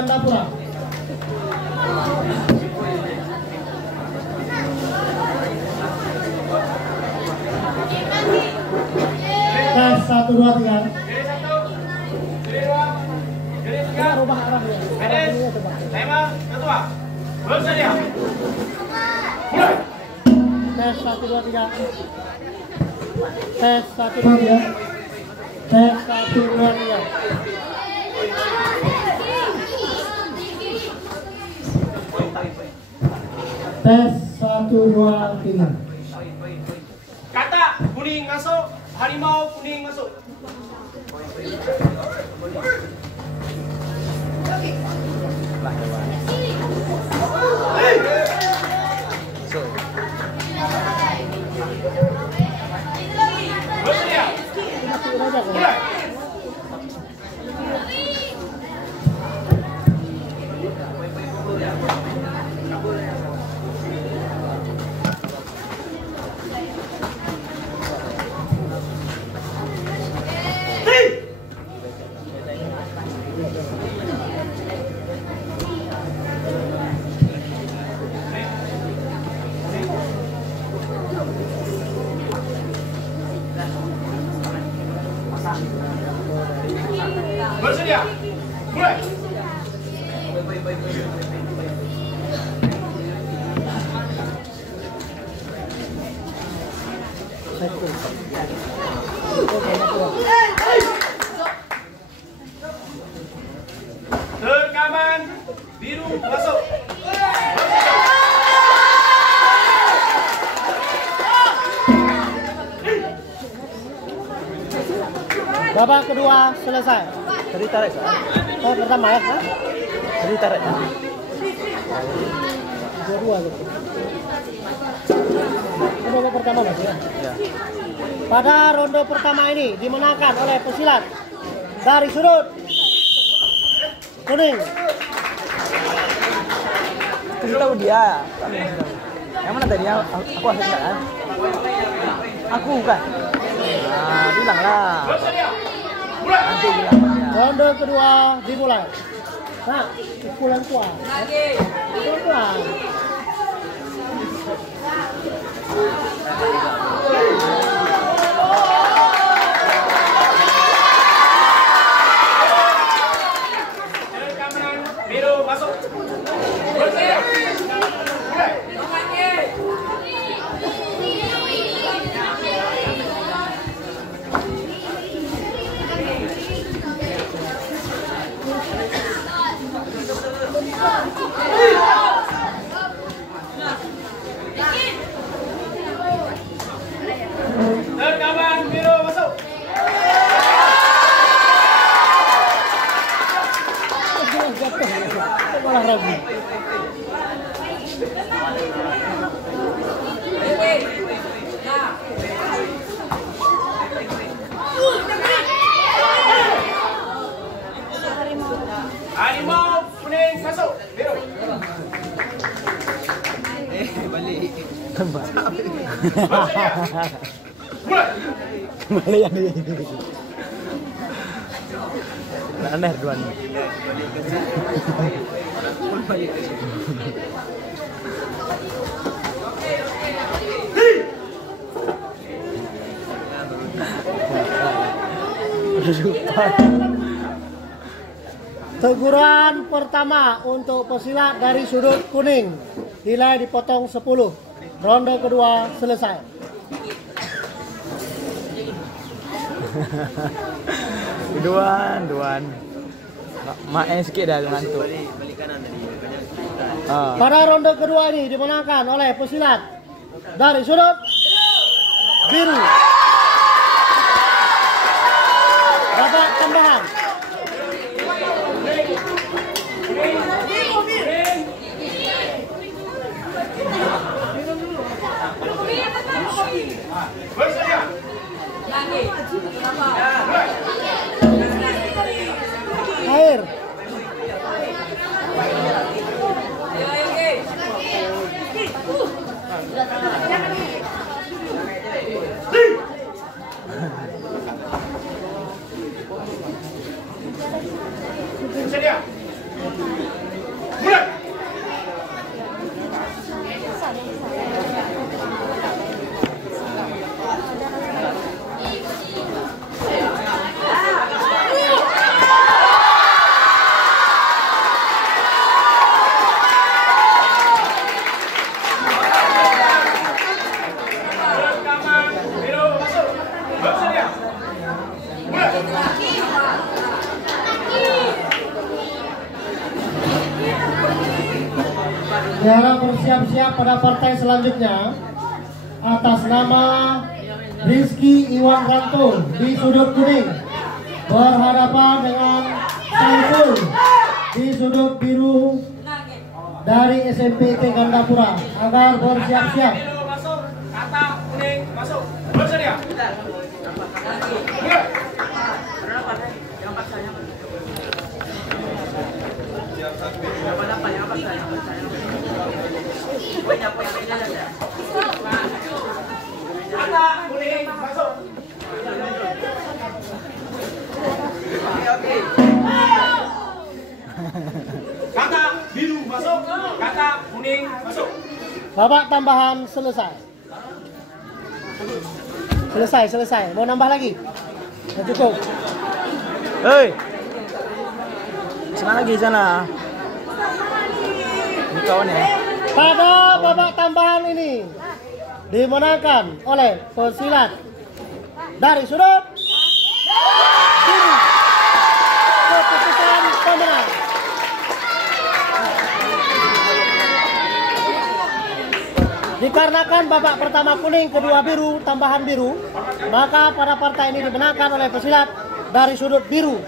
Gandapura. Tes 1 2 3. Rubah arah ya. Tema ketua. Bersedia. Mulai. Tes 1 2 3. Tes 1 2 3. Tes 1 2 3. Tes 1 2 3. Kata kuning masuk, harimau kuning masuk. Bersedia. Mulai. Bersedia. Mulai. Rekaman biru masuk. Babak kedua selesai. Tadi tarik kan? Oh, pertama ya? Hah? Tadi tarik kan? Dua gitu. Babak pertama masih ya? Ya. Pada ronde pertama ini dimenangkan oleh pesilat dari sudut kuning. Kasih tahu dia. Yang mana tadi? Aku asli kan? Aku kan? Nah, bilanglah. Bersedia. Mulai. Nanti bilang dia. Ronde kedua dimulai. Nah, pukulan kuat. Pukulan. Rekaman biru masuk. Bersedia. Mulai. Rekaman biru masuk. Malah ragu. Harimau kuning masuk. Biru. Balik. Bersedia. Mulai. Kembali yang di. Aneh dua nih. Teguran pertama untuk pesilat dari sudut kuning. Nilai dipotong 10. Ronde kedua selesai. Duan. Main sikit dah ngantuk. Pada ronde kedua ini dimenangkan oleh pesilat dari sudut biru. Babak tambahan. Bersedia. Air. Bersedia. Diharap bersiap-siap pada partai selanjutnya. Atas nama Rizky Iwan Ranto di sudut kuning berhadapan dengan Saiful di sudut biru dari SMP IT Gandapura. Agar bersiap-siap. Biru masuk, kata kuning masuk. Bersedia. Mulai. Kata kuning masuk. Kata biru masuk, kata kuning masuk. Babak tambahan selesai. Selesai. Mau nambah lagi? Nggak cukup. Hei. Sana lagi sana. Ini kawan ya. Pada babak tambahan ini dimenangkan oleh pesilat dari sudut biru. Keputusan pemenang. Dikarenakan babak pertama kuning, kedua biru, tambahan biru, maka pada partai ini dimenangkan oleh pesilat dari sudut biru.